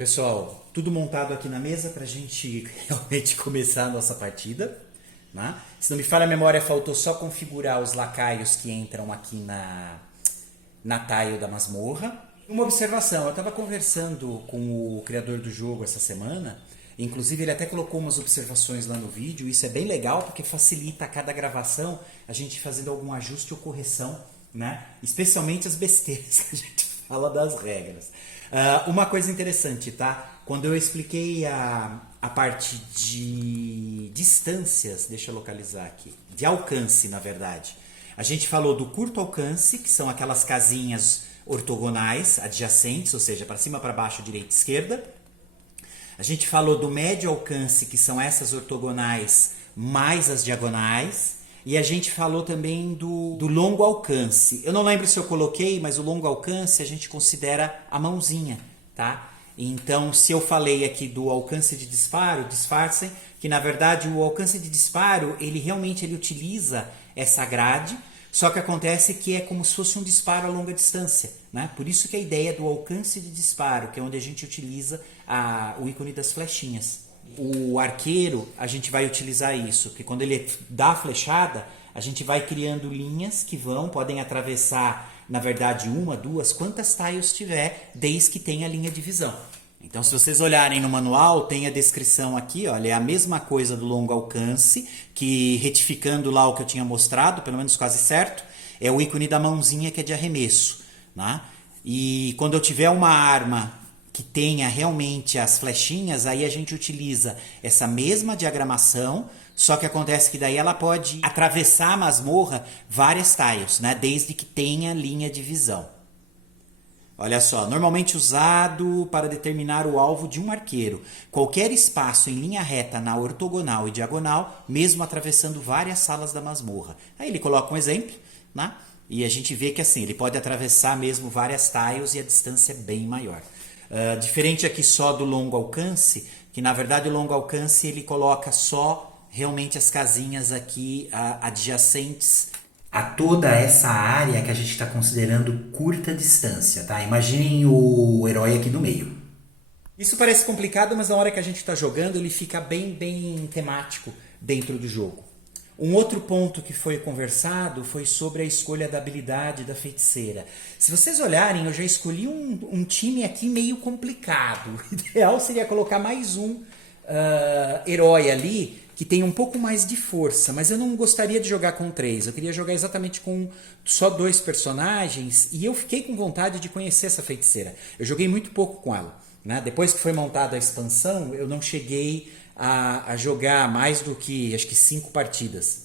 pessoal, tudo montado aqui na mesa para a gente realmente começar a nossa partida, né? Se não me falha a memória, faltou só configurar os lacaios que entram aqui na tile da masmorra. Uma observação, eu estava conversando com o criador do jogo essa semana, inclusive ele até colocou umas observações lá no vídeo, isso é bem legal porque facilita a cada gravação a gente fazendo algum ajuste ou correção, né? Especialmente as besteiras que a gente fala das regras. Uma coisa interessante, tá? Quando eu expliquei a parte de distâncias, deixa eu localizar aqui, de alcance, na verdade. A gente falou do curto alcance, que são aquelas casinhas ortogonais, adjacentes, ou seja, para cima, para baixo, direita e esquerda. A gente falou do médio alcance, que são essas ortogonais mais as diagonais. E a gente falou também do longo alcance. Eu não lembro se eu coloquei, mas o longo alcance a gente considera a mãozinha, tá? Então, se eu falei aqui do alcance de disparo, disfarcem que na verdade o alcance de disparo, ele realmente utiliza essa grade, só que acontece que é como se fosse um disparo a longa distância, né? Por isso que a ideia do alcance de disparo, que é onde a gente utiliza o ícone das flechinhas. O arqueiro, a gente vai utilizar isso, porque quando ele dá a flechada, a gente vai criando linhas que podem atravessar, na verdade, uma, duas, quantas tiles tiver, desde que tenha a linha de visão. Então, se vocês olharem no manual, tem a descrição aqui, olha, é a mesma coisa do longo alcance, que retificando lá o que eu tinha mostrado, pelo menos quase certo, é o ícone da mãozinha que é de arremesso, né? E quando eu tiver uma arma que tenha realmente as flechinhas, aí a gente utiliza essa mesma diagramação, só que acontece que daí ela pode atravessar a masmorra várias tiles, né? Desde que tenha linha de visão. Olha só, normalmente usado para determinar o alvo de um arqueiro. Qualquer espaço em linha reta na ortogonal e diagonal, mesmo atravessando várias salas da masmorra. Aí ele coloca um exemplo, né? E a gente vê que assim, ele pode atravessar mesmo várias tiles e a distância é bem maior. Diferente aqui só do longo alcance, que na verdade o longo alcance ele coloca só realmente as casinhas aqui adjacentes a toda essa área que a gente está considerando curta distância, tá? Imaginem o herói aqui no meio. Isso parece complicado, mas na hora que a gente está jogando ele fica bem temático dentro do jogo. Um outro ponto que foi conversado foi sobre a escolha da habilidade da feiticeira. Se vocês olharem, eu já escolhi um time aqui meio complicado. O ideal seria colocar mais um herói ali que tem um pouco mais de força, mas eu não gostaria de jogar com 3. Eu queria jogar exatamente com só 2 personagens e eu fiquei com vontade de conhecer essa feiticeira. Eu joguei muito pouco com ela, né? Depois que foi montada a expansão, eu não cheguei a jogar mais do que, acho que 5 partidas.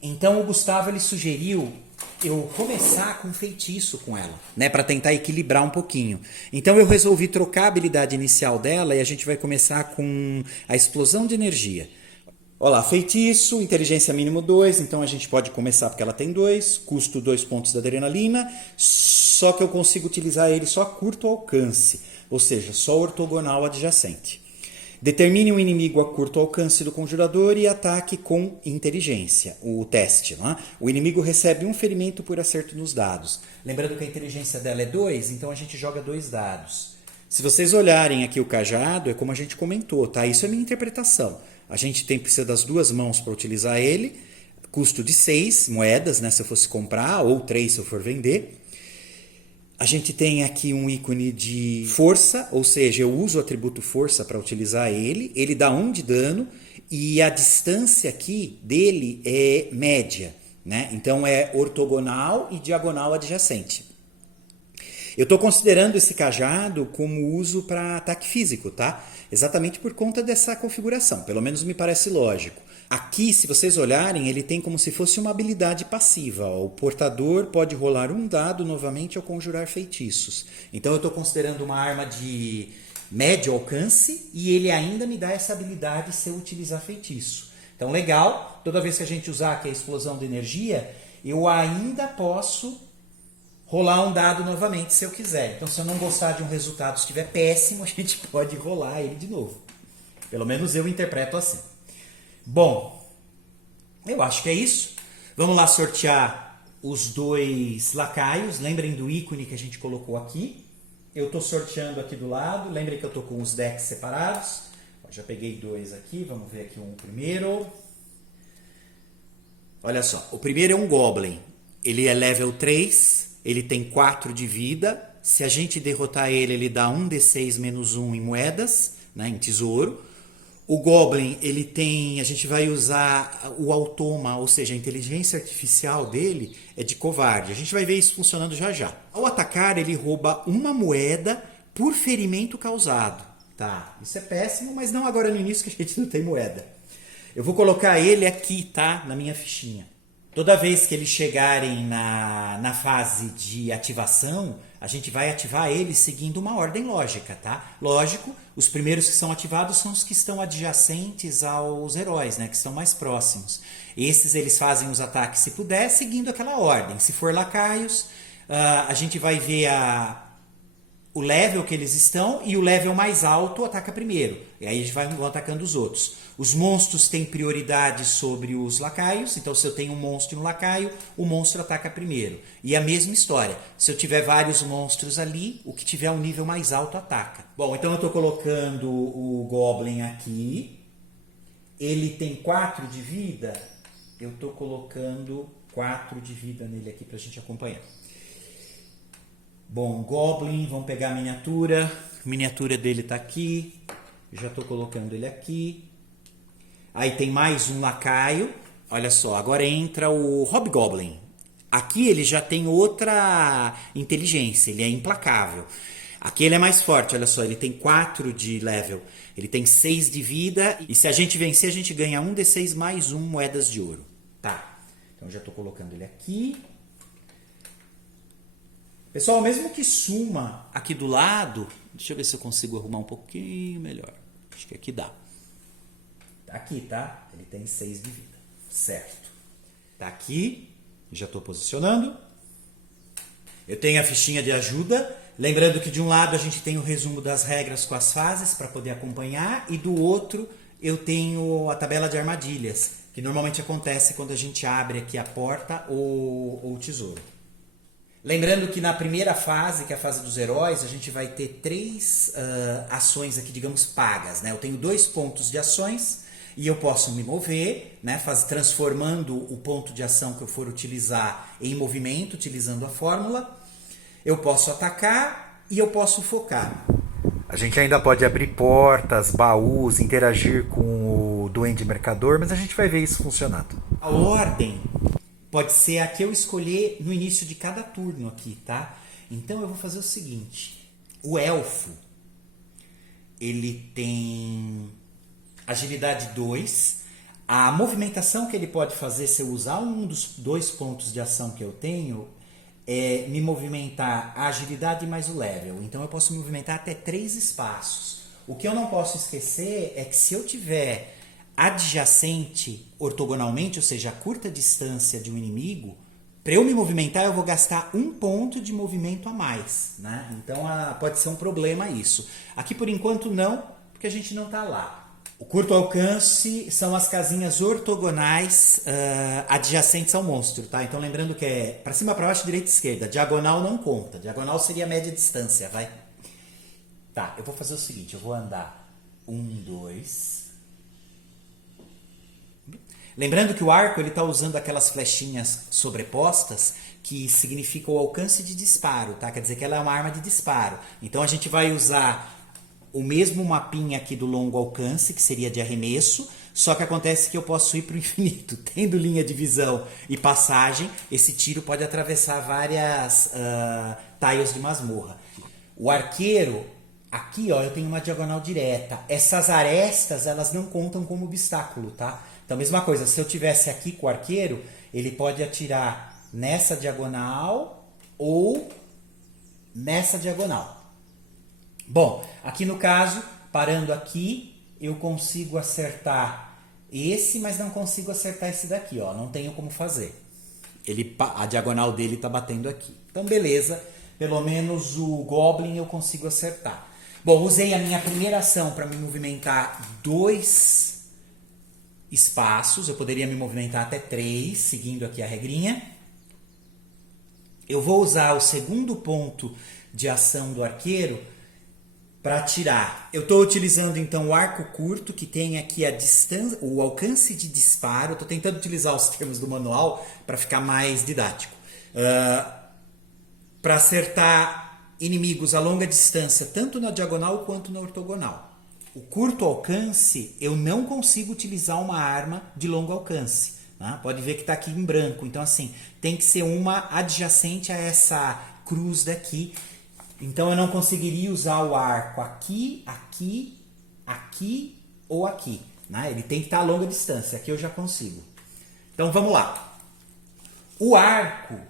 Então o Gustavo ele sugeriu eu começar com feitiço com ela, né, para tentar equilibrar um pouquinho. Então eu resolvi trocar a habilidade inicial dela e a gente vai começar com a explosão de energia. Olha lá, feitiço, inteligência mínimo 2, então a gente pode começar porque ela tem 2, custo 2 pontos da adrenalina, só que eu consigo utilizar ele só a curto alcance, ou seja, só ortogonal adjacente. Determine um inimigo a curto alcance do conjurador e ataque com inteligência, o teste. Né? O inimigo recebe um ferimento por acerto nos dados. Lembrando que a inteligência dela é 2, então a gente joga 2 dados. Se vocês olharem aqui o cajado, é como a gente comentou, tá? Isso é minha interpretação. A gente precisa das 2 mãos para utilizar ele, custo de 6 moedas, né, se eu fosse comprar, ou 3 se eu for vender. A gente tem aqui um ícone de força, ou seja, eu uso o atributo força para utilizar ele. Ele dá 1 de dano e a distância aqui dele é média, né? Então é ortogonal e diagonal adjacente. Eu estou considerando esse cajado como uso para ataque físico, tá? Exatamente por conta dessa configuração, pelo menos me parece lógico. Aqui, se vocês olharem, ele tem como se fosse uma habilidade passiva. O portador pode rolar um dado novamente ao conjurar feitiços. Então eu estou considerando uma arma de médio alcance e ele ainda me dá essa habilidade se eu utilizar feitiço. Então legal, toda vez que a gente usar aqui a explosão de energia, eu ainda posso rolar um dado novamente se eu quiser. Então se eu não gostar de um resultado, se estiver péssimo, a gente pode rolar ele de novo. Pelo menos eu interpreto assim. Bom, eu acho que é isso. Vamos lá sortear os 2 lacaios. Lembrem do ícone que a gente colocou aqui. eu tô sorteando aqui do lado. Lembrem que eu tô com os decks separados. Ó, já peguei 2 aqui, vamos ver aqui um primeiro. Olha só, o primeiro é um Goblin. Ele é level 3, ele tem 4 de vida. Se a gente derrotar ele, ele dá 1d6 menos 1 em moedas, né, em tesouro. O Goblin, ele tem, a gente vai usar o automa, ou seja, a inteligência artificial dele é de covarde. A gente vai ver isso funcionando já já. Ao atacar, ele rouba uma moeda por ferimento causado. Tá, isso é péssimo, mas não agora no início que a gente não tem moeda. Eu vou colocar ele aqui, tá, na minha fichinha. Toda vez que eles chegarem na fase de ativação, a gente vai ativar eles seguindo uma ordem lógica, tá? Lógico, os primeiros que são ativados são os que estão adjacentes aos heróis, né? Que estão mais próximos. Esses eles fazem os ataques, se puder, seguindo aquela ordem. Se for lacaios, a gente vai ver o level que eles estão e o level mais alto ataca primeiro. E aí a gente vai atacando os outros. Os monstros têm prioridade sobre os lacaios, então se eu tenho um monstro e um lacaio, o monstro ataca primeiro. E a mesma história, se eu tiver vários monstros ali, o que tiver um nível mais alto ataca. Bom, então eu estou colocando o Goblin aqui, ele tem 4 de vida, eu estou colocando 4 de vida nele aqui para a gente acompanhar. Bom, Goblin, vamos pegar a miniatura dele está aqui, já estou colocando ele aqui. Aí tem mais um lacaio. Olha só, agora entra o Hobgoblin. Aqui ele já tem outra inteligência, ele é implacável. Aqui ele é mais forte, olha só, ele tem 4 de level. Ele tem 6 de vida. E se a gente vencer, a gente ganha 1d6 mais 1 moedas de ouro. Tá, então já estou colocando ele aqui. Pessoal, mesmo que suma aqui do lado... Deixa eu ver se eu consigo arrumar um pouquinho melhor. Acho que aqui dá. Tá aqui, tá? Ele tem 6 de vida. Certo. Tá aqui. Já estou posicionando. Eu tenho a fichinha de ajuda. Lembrando que de um lado a gente tem o resumo das regras com as fases para poder acompanhar. E do outro eu tenho a tabela de armadilhas. Que normalmente acontece quando a gente abre aqui a porta ou o tesouro. Lembrando que na primeira fase, que é a fase dos heróis, a gente vai ter 3 ações aqui, digamos, pagas, né? Eu tenho 2 pontos de ações e eu posso me mover, né? Transformando o ponto de ação que eu for utilizar em movimento, utilizando a fórmula. Eu posso atacar e eu posso focar. A gente ainda pode abrir portas, baús, interagir com o Duende Mercador, mas a gente vai ver isso funcionando. A ordem pode ser a que eu escolher no início de cada turno aqui, tá? Então eu vou fazer o seguinte. O elfo, ele tem agilidade 2. A movimentação que ele pode fazer se eu usar um dos 2 pontos de ação que eu tenho é me movimentar a agilidade mais o level. Então eu posso movimentar até 3 espaços. O que eu não posso esquecer é que se eu tiver adjacente ortogonalmente, ou seja, a curta distância de um inimigo, para eu me movimentar eu vou gastar 1 ponto de movimento a mais, né? Então pode ser um problema isso. Aqui por enquanto não, porque a gente não está lá. O curto alcance são as casinhas ortogonais adjacentes ao monstro, tá? Então lembrando que é para cima, para baixo, direita e esquerda. Diagonal não conta. Diagonal seria a média distância, vai. Tá, eu vou fazer o seguinte, eu vou andar 1, 2... Lembrando que o arco ele está usando aquelas flechinhas sobrepostas que significam o alcance de disparo, tá? Quer dizer que ela é uma arma de disparo. Então a gente vai usar o mesmo mapinha aqui do longo alcance, que seria de arremesso, só que acontece que eu posso ir para o infinito. Tendo linha de visão e passagem, esse tiro pode atravessar várias tiles de masmorra. O arqueiro, aqui ó, eu tenho uma diagonal direta. Essas arestas, elas não contam como obstáculo, tá? Então, mesma coisa, se eu tivesse aqui com o arqueiro, ele pode atirar nessa diagonal ou nessa diagonal. Bom, aqui no caso, parando aqui, eu consigo acertar esse, mas não consigo acertar esse daqui, ó. Não tenho como fazer. A diagonal dele está batendo aqui. Então, beleza. Pelo menos o Goblin eu consigo acertar. Bom, usei a minha primeira ação para me movimentar 2 espaços, eu poderia me movimentar até 3, seguindo aqui a regrinha. eu vou usar o segundo ponto de ação do arqueiro para atirar. Eu estou utilizando então o arco curto, que tem aqui a distância, o alcance de disparo. Estou tentando utilizar os termos do manual para ficar mais didático. Para acertar inimigos a longa distância, tanto na diagonal quanto na ortogonal. O curto alcance, eu não consigo utilizar uma arma de longo alcance. Tá? Pode ver que está aqui em branco. Então, assim, tem que ser uma adjacente a essa cruz daqui. Então, eu não conseguiria usar o arco aqui, aqui, aqui ou aqui. Né? Ele tem que estar a longa distância. Aqui eu já consigo. Então, vamos lá. O arco,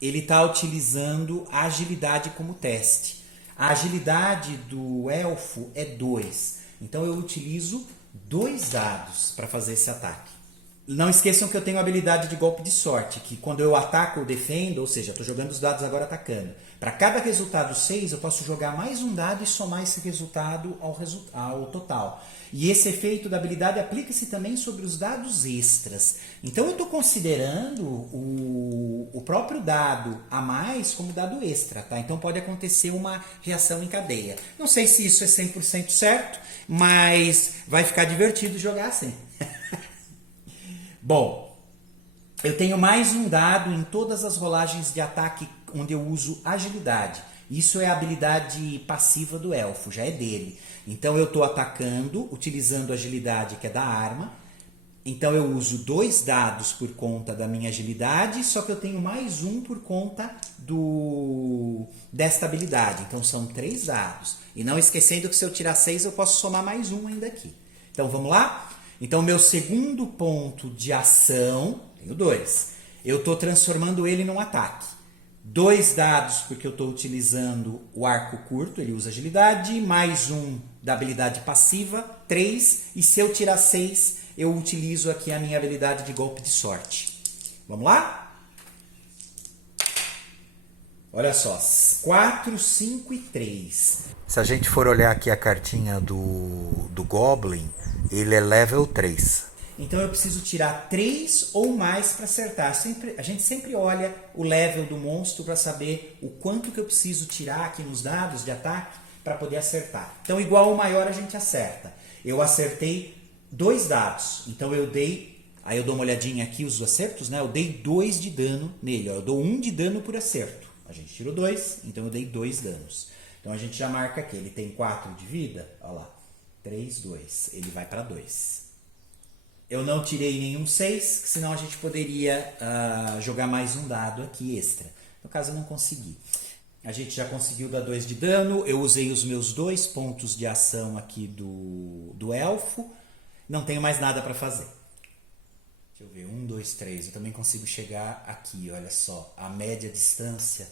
ele está utilizando a agilidade como teste. A agilidade do elfo é 2. Então, eu utilizo 2 dados para fazer esse ataque. Não esqueçam que eu tenho a habilidade de golpe de sorte, que quando eu ataco ou defendo, ou seja, estou jogando os dados agora atacando. Para cada resultado 6, eu posso jogar mais um dado e somar esse resultado ao total. E esse efeito da habilidade aplica-se também sobre os dados extras. Então eu estou considerando o próprio dado a mais como dado extra, tá? Então pode acontecer uma reação em cadeia. Não sei se isso é 100% certo, mas vai ficar divertido jogar assim. Bom, eu tenho mais um dado em todas as rolagens de ataque onde eu uso agilidade. Isso é a habilidade passiva do elfo, já é dele. Então eu estou atacando utilizando a agilidade que é da arma. Então eu uso 2 dados por conta da minha agilidade, só que eu tenho mais um por conta desta habilidade. Então são 3 dados. E não esquecendo que se eu tirar 6 eu posso somar mais um ainda aqui. Então vamos lá? Então, meu segundo ponto de ação, tenho 2. Eu estou transformando ele num ataque. 2 dados, porque eu estou utilizando o arco curto, ele usa agilidade, mais um da habilidade passiva, 3. E se eu tirar 6, eu utilizo aqui a minha habilidade de golpe de sorte. Vamos lá? Olha só, 4, 5 e 3. Se a gente for olhar aqui a cartinha do Goblin, ele é level 3. Então eu preciso tirar 3 ou mais para acertar. A gente sempre olha o level do monstro para saber o quanto que eu preciso tirar aqui nos dados de ataque para poder acertar. Então igual ou maior a gente acerta. Eu acertei 2 dados. Então eu dei... Aí eu dou uma olhadinha aqui os acertos, né? Eu dei 2 de dano nele. Ó. Eu dou 1 de dano por acerto. A gente tirou 2, então eu dei 2 danos. Então a gente já marca aqui. Ele tem 4 de vida. Olha lá. 3, 2. Ele vai para 2. Eu não tirei nenhum 6, senão a gente poderia jogar mais um dado aqui extra. No caso eu não consegui. A gente já conseguiu dar 2 de dano. Eu usei os meus 2 pontos de ação aqui do elfo. Não tenho mais nada para fazer. Deixa eu ver. 1, 2, 3. Eu também consigo chegar aqui. Olha só. A média distância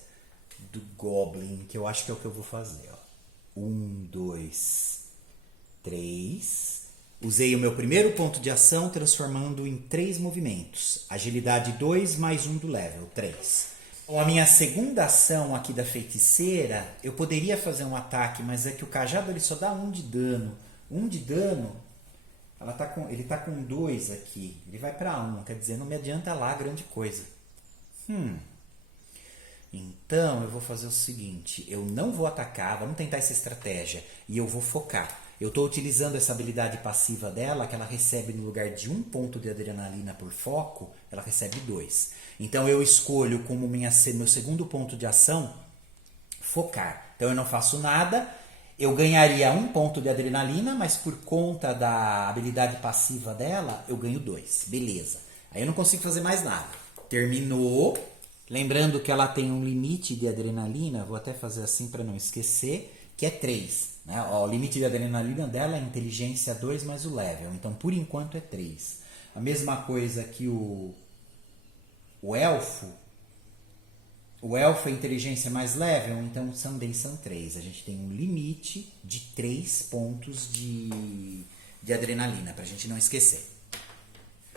do Goblin, que eu acho que é o que eu vou fazer. 1, 2, 3. Usei o meu primeiro ponto de ação transformando em 3 movimentos. Agilidade 2 mais 1 do level, 3. Com a minha segunda ação aqui da feiticeira, eu poderia fazer um ataque, mas é que o cajado ele só dá 1 de dano. 1 de dano, ele tá com 2 aqui. Ele vai para 1, quer dizer, não me adianta lá grande coisa. Então eu vou fazer o seguinte, eu não vou atacar, vamos tentar essa estratégia, e eu vou focar. Eu estou utilizando essa habilidade passiva dela, que ela recebe no lugar de 1 ponto de adrenalina por foco, ela recebe 2. Então eu escolho como meu segundo ponto de ação, focar. Então eu não faço nada, eu ganharia 1 ponto de adrenalina, mas por conta da habilidade passiva dela, eu ganho 2. Beleza. Aí eu não consigo fazer mais nada. Terminou. Lembrando que ela tem um limite de adrenalina, vou até fazer assim para não esquecer, que é 3. Né? Ó, o limite de adrenalina dela é inteligência 2 mais o level. Então, por enquanto, é 3. A mesma coisa que o elfo. O elfo é inteligência mais level, então também são 3. A gente tem um limite de 3 pontos de adrenalina, para a gente não esquecer.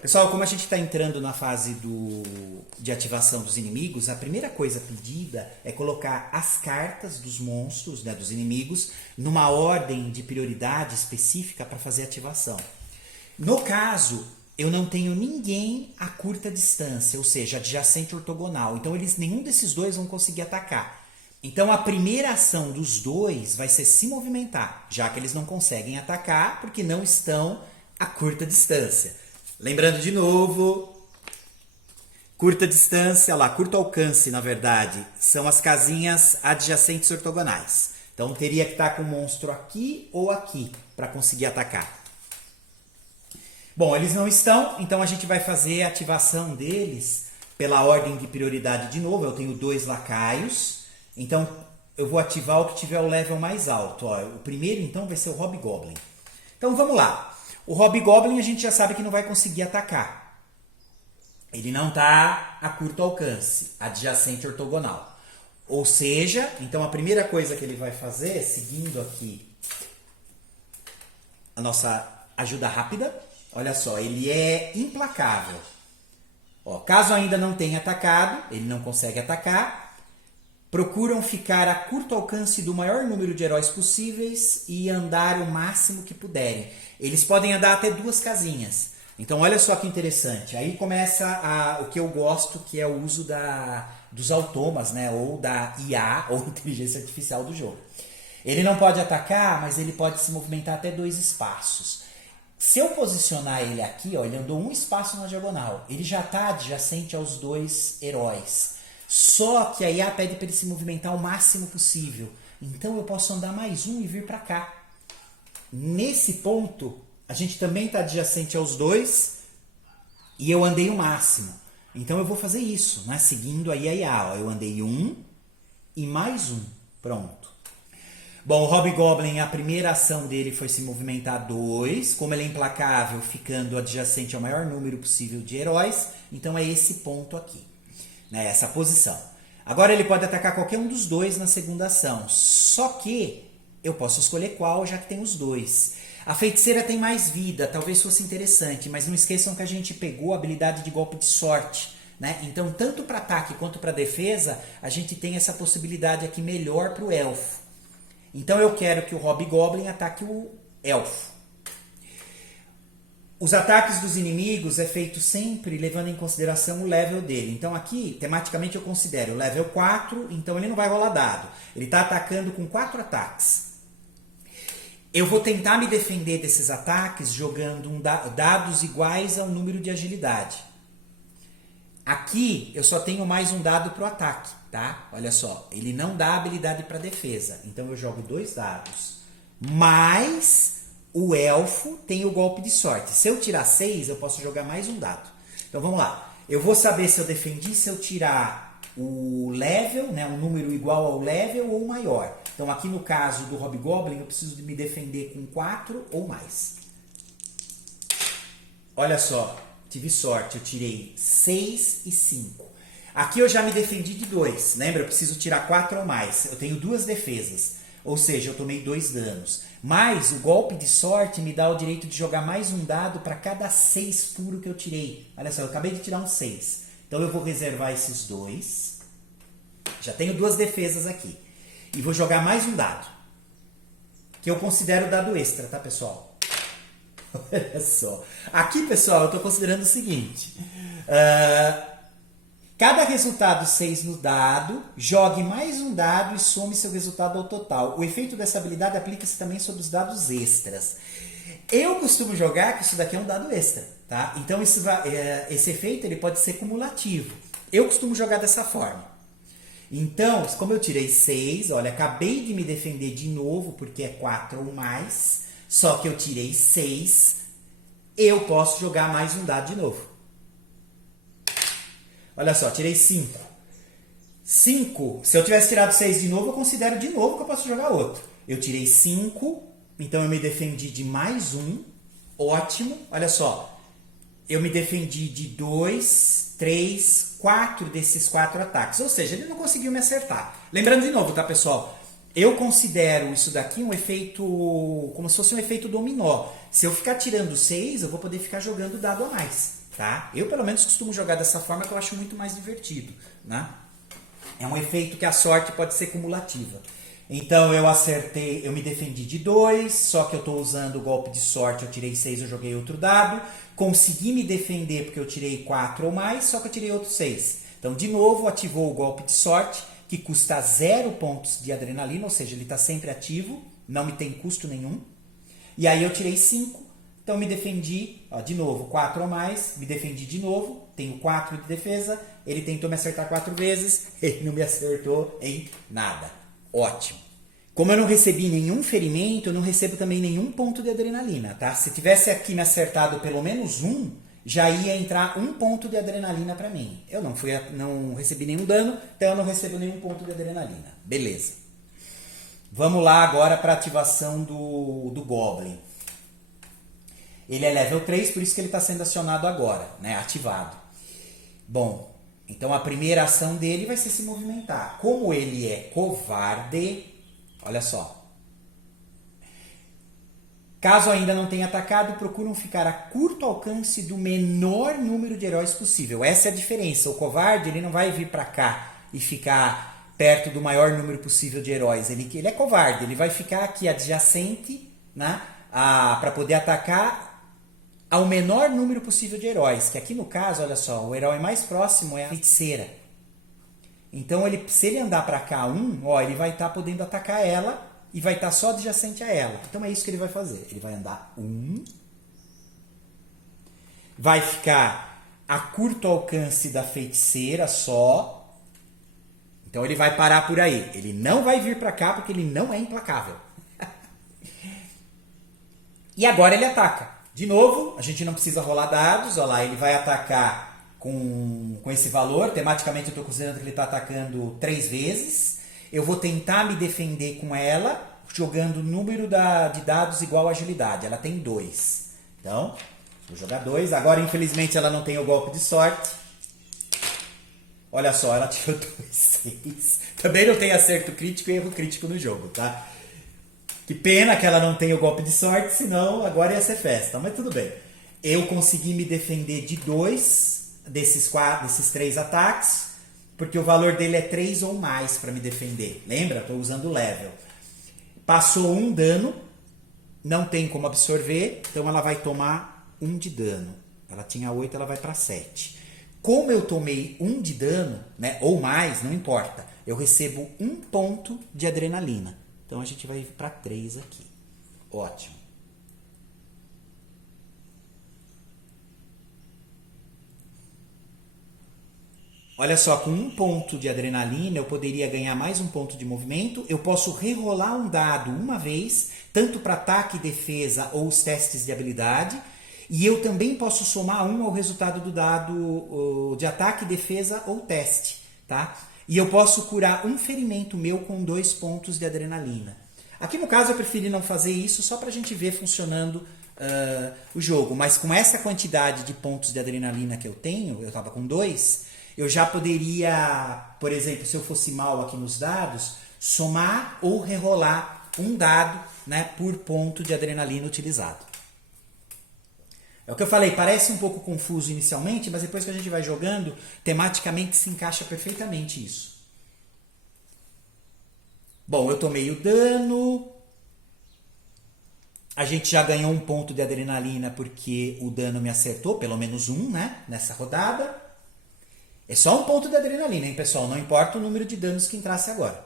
Pessoal, como a gente está entrando na fase de ativação dos inimigos, a primeira coisa pedida é colocar as cartas dos monstros, né, dos inimigos, numa ordem de prioridade específica para fazer a ativação. No caso, eu não tenho ninguém a curta distância, ou seja, adjacente ortogonal. Então nenhum desses dois vão conseguir atacar. Então a primeira ação dos dois vai ser se movimentar, já que eles não conseguem atacar porque não estão a curta distância. Lembrando de novo, curta distância, lá, curto alcance, na verdade, são as casinhas adjacentes ortogonais. Então teria que estar com o monstro aqui ou aqui para conseguir atacar. Bom, eles não estão, então a gente vai fazer a ativação deles pela ordem de prioridade de novo. Eu tenho 2 lacaios, então eu vou ativar o que tiver o level mais alto. Ó, o primeiro então vai ser o Hobgoblin. Então vamos lá. O Hobgoblin a gente já sabe que não vai conseguir atacar. Ele não está a curto alcance, adjacente ortogonal. Ou seja, então a primeira coisa que ele vai fazer, seguindo aqui a nossa ajuda rápida, olha só, ele é implacável. Ó, caso ainda não tenha atacado, ele não consegue atacar, procuram ficar a curto alcance do maior número de heróis possíveis e andar o máximo que puderem. Eles podem andar até 2 casinhas. Então olha só que interessante. Aí começa o que eu gosto, que é o uso dos automas, né? Ou da IA, ou inteligência artificial do jogo. Ele não pode atacar, mas ele pode se movimentar até 2 espaços. Se eu posicionar ele aqui, ó, ele andou 1 espaço na diagonal. Ele já está adjacente aos 2 heróis. Só que a IA pede para ele se movimentar o máximo possível. Então eu posso andar mais 1 e vir para cá. Nesse ponto, a gente também está adjacente aos 2 e eu andei o máximo. Então eu vou fazer isso, né? Seguindo aí a IA. Ó, eu andei 1 e mais 1. Pronto. Bom, o Hobgoblin, a primeira ação dele foi se movimentar 2. Como ele é implacável, ficando adjacente ao maior número possível de heróis. Então é esse ponto aqui, né? Essa posição. Agora ele pode atacar qualquer um dos 2 na segunda ação. Só que eu posso escolher qual, já que tem os 2. A feiticeira tem mais vida, talvez fosse interessante, mas não esqueçam que a gente pegou a habilidade de golpe de sorte, né? Então, tanto para ataque quanto para defesa, a gente tem essa possibilidade aqui melhor para o elfo. Então, eu quero que o Hobgoblin ataque o elfo. Os ataques dos inimigos é feito sempre levando em consideração o level dele. Então, aqui, tematicamente, eu considero o level 4, então ele não vai rolar dado. Ele está atacando com 4 ataques. Eu vou tentar me defender desses ataques jogando dados iguais ao número de agilidade. Aqui eu só tenho mais um dado para o ataque, tá? Olha só, ele não dá habilidade para defesa. Então eu jogo 2 dados. Mas o elfo tem o golpe de sorte. Se eu tirar 6, eu posso jogar mais um dado. Então vamos lá. Eu vou saber se eu defendi se eu tirar o level, né, um número igual ao level ou maior. Então aqui no caso do Hobgoblin eu preciso de me defender com 4 ou mais. Olha só, tive sorte, eu tirei 6 e 5. Aqui eu já me defendi de 2, lembra? Eu preciso tirar 4 ou mais. Eu tenho 2 defesas, ou seja, eu tomei 2 danos. Mas o golpe de sorte me dá o direito de jogar mais um dado para cada 6 puro que eu tirei. Olha só, eu acabei de tirar um 6. Então eu vou reservar esses 2. Já tenho 2 defesas aqui. E vou jogar mais um dado. Que eu considero dado extra, tá, pessoal? Olha só. Aqui, pessoal, eu estou considerando o seguinte. Cada resultado 6 no dado, jogue mais um dado e some seu resultado ao total. O efeito dessa habilidade aplica-se também sobre os dados extras. Eu costumo jogar que isso daqui é um dado extra, tá? Então esse efeito ele pode ser cumulativo. Eu costumo jogar dessa forma. Então, como eu tirei 6, olha, acabei de me defender de novo, porque é 4 ou mais, só que eu tirei 6, eu posso jogar mais um dado de novo. Olha só, tirei 5. 5, se eu tivesse tirado 6 de novo, eu considero de novo que eu posso jogar outro. Eu tirei 5, então eu me defendi de mais um, ótimo. Olha só, eu me defendi de 2, 3, 4 desses 4 ataques. Ou seja, ele não conseguiu me acertar. Lembrando de novo, tá, pessoal? Eu considero isso daqui um efeito, como se fosse um efeito dominó. Se eu ficar tirando 6, eu vou poder ficar jogando dado a mais, tá? Eu, pelo menos, costumo jogar dessa forma que eu acho muito mais divertido, né? É um efeito que a sorte pode ser cumulativa. Então eu acertei, eu me defendi de 2, só que eu estou usando o golpe de sorte, eu tirei 6, eu joguei outro dado. Consegui me defender porque eu tirei 4 ou mais, só que eu tirei outro 6. Então, de novo, ativou o golpe de sorte, que custa 0 pontos de adrenalina, ou seja, ele está sempre ativo, não me tem custo nenhum. E aí eu tirei 5, então me defendi, ó, de novo, 4 ou mais, me defendi de novo, tenho 4 de defesa, ele tentou me acertar 4 vezes, ele não me acertou em nada. Ótimo. Como eu não recebi nenhum ferimento, eu não recebo também nenhum ponto de adrenalina, tá? Se tivesse aqui me acertado pelo menos um, já ia entrar um ponto de adrenalina para mim. Eu não recebi nenhum dano, então eu não recebo nenhum ponto de adrenalina. Beleza. Vamos lá agora para a ativação do Goblin. Ele é level 3, por isso que ele está sendo acionado agora, né? Ativado. Bom, então a primeira ação dele vai ser se movimentar. Como ele é covarde, olha só. Caso ainda não tenha atacado, procuram ficar a curto alcance do menor número de heróis possível. Essa é a diferença. O covarde, ele não vai vir para cá e ficar perto do maior número possível de heróis. Ele é covarde, ele vai ficar aqui adjacente, né, para poder atacar ao menor número possível de heróis. Que aqui no caso, olha só, o herói mais próximo é a feiticeira. Então, se ele andar para cá ele vai estar podendo atacar ela e vai estar só adjacente a ela. Então é isso que ele vai fazer. Ele vai andar vai ficar a curto alcance da feiticeira só. Então ele vai parar por aí. Ele não vai vir para cá porque ele não é implacável. E agora ele ataca. De novo, a gente não precisa rolar dados. Olha lá, ele vai atacar com esse valor. Tematicamente eu estou considerando que ele está atacando 3 vezes. Eu vou tentar me defender com ela, jogando o número de dados igual a agilidade. Ela tem 2. Então, vou jogar 2. Agora, infelizmente, ela não tem o golpe de sorte. Olha só, ela tirou 2, 6. Também não tem acerto crítico e erro crítico no jogo, tá? Que pena que ela não tem o golpe de sorte, senão agora ia ser festa. Mas tudo bem. Eu consegui me defender de 2 desses 3 ataques, porque o valor dele é 3 ou mais para me defender. Lembra? Estou usando o level. Passou 1 dano, não tem como absorver, então ela vai tomar 1 de dano. Ela tinha 8, ela vai para 7. Como eu tomei 1 de dano, né, ou mais, não importa, eu recebo 1 ponto de adrenalina. Então a gente vai para 3 aqui. Ótimo. Olha só, com 1 ponto de adrenalina eu poderia ganhar mais 1 ponto de movimento. Eu posso rerolar um dado uma vez, tanto para ataque e defesa ou os testes de habilidade. E eu também posso somar 1 ao resultado do dado de ataque, defesa ou teste. Tá? E eu posso curar um ferimento meu com 2 pontos de adrenalina. Aqui no caso eu preferi não fazer isso só para a gente ver funcionando o jogo. Mas com essa quantidade de pontos de adrenalina que eu tenho, eu estava com 2... eu já poderia, por exemplo, se eu fosse mal aqui nos dados, somar ou rerolar um dado, né, por ponto de adrenalina utilizado. É o que eu falei, parece um pouco confuso inicialmente, mas depois que a gente vai jogando, tematicamente se encaixa perfeitamente isso. Bom, eu tomei o dano. A gente já ganhou 1 ponto de adrenalina porque o dano me acertou, pelo menos 1, né, nessa rodada. É só 1 ponto de adrenalina, hein, pessoal? Não importa o número de danos que entrasse agora.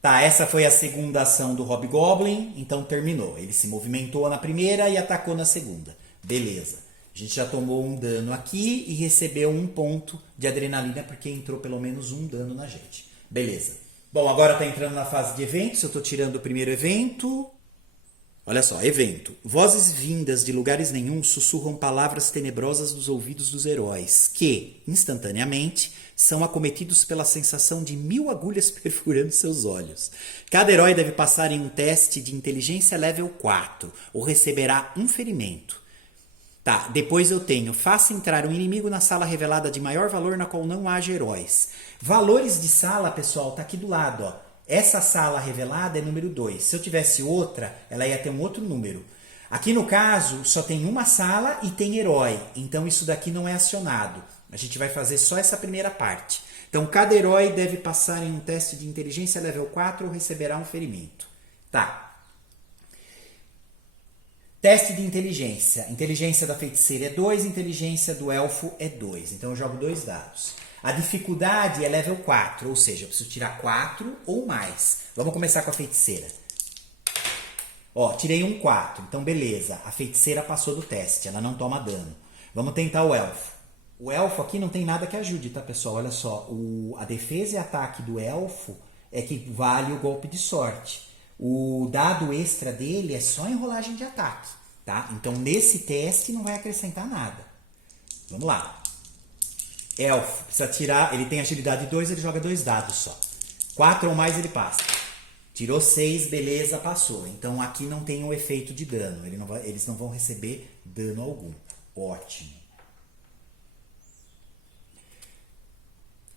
Tá, essa foi a segunda ação do Hobgoblin, então terminou. Ele se movimentou na primeira e atacou na segunda. Beleza. A gente já tomou 1 dano aqui e recebeu 1 ponto de adrenalina porque entrou pelo menos 1 dano na gente. Beleza. Bom, agora tá entrando na fase de eventos. Eu tô tirando o primeiro evento. Olha só, evento. Vozes vindas de lugares nenhum sussurram palavras tenebrosas nos ouvidos dos heróis, que, instantaneamente, são acometidos pela sensação de 1000 agulhas perfurando seus olhos. Cada herói deve passar em um teste de inteligência level 4, ou receberá 1 ferimento. Tá, depois eu tenho, faça entrar um inimigo na sala revelada de maior valor na qual não haja heróis. Valores de sala, pessoal, tá aqui do lado, ó. Essa sala revelada é número 2. Se eu tivesse outra, ela ia ter um outro número. Aqui no caso, só tem uma sala e tem herói. Então isso daqui não é acionado. A gente vai fazer só essa primeira parte. Então, cada herói deve passar em um teste de inteligência level 4 ou receberá um ferimento. Tá. Teste de inteligência. Inteligência da feiticeira é 2, inteligência do elfo é 2. Então eu jogo 2 dados. A dificuldade é level 4, ou seja, eu preciso tirar 4 ou mais. Vamos começar com a feiticeira. Ó, tirei um 4, então beleza. A feiticeira passou do teste, ela não toma dano. Vamos tentar o elfo. O elfo aqui não tem nada que ajude, tá, pessoal? Olha só, a defesa e ataque do elfo é que vale o golpe de sorte. O dado extra dele é só em rolagem de ataque, tá? Então, nesse teste não vai acrescentar nada. Vamos lá. Elfo, precisa tirar, ele tem agilidade 2, ele joga 2 dados só. 4 ou mais ele passa. Tirou 6, beleza, passou. Então, aqui não tem o efeito de dano. Eles não vão receber dano algum. Ótimo.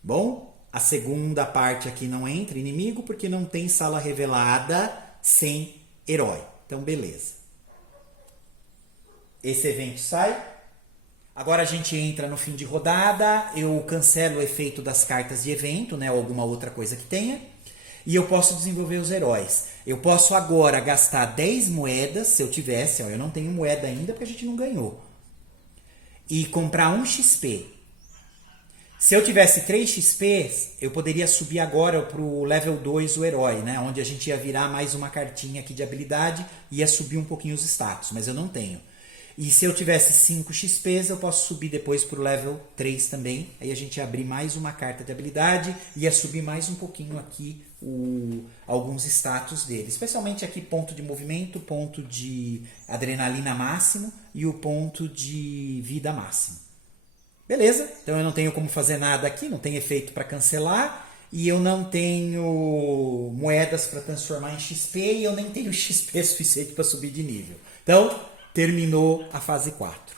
Bom, a segunda parte aqui não entra inimigo porque não tem sala revelada sem herói. Então, beleza. Esse evento sai. Agora a gente entra no fim de rodada. Eu cancelo o efeito das cartas de evento, né? Ou alguma outra coisa que tenha. E eu posso desenvolver os heróis. Eu posso agora gastar 10 moedas, se eu tivesse. Ó, eu não tenho moeda ainda porque a gente não ganhou. E comprar 1 XP. Se eu tivesse 3 XP, eu poderia subir agora para o level 2 o herói, né? Onde a gente ia virar mais uma cartinha aqui de habilidade e ia subir um pouquinho os status, mas eu não tenho. E se eu tivesse 5 XP, eu posso subir depois para o level 3 também. Aí a gente ia abrir mais uma carta de habilidade e ia subir mais um pouquinho aqui alguns status dele. Especialmente aqui ponto de movimento, ponto de adrenalina máximo e o ponto de vida máximo. Beleza, então eu não tenho como fazer nada aqui, não tem efeito para cancelar e eu não tenho moedas para transformar em XP e eu nem tenho XP suficiente para subir de nível. Então, terminou a fase 4.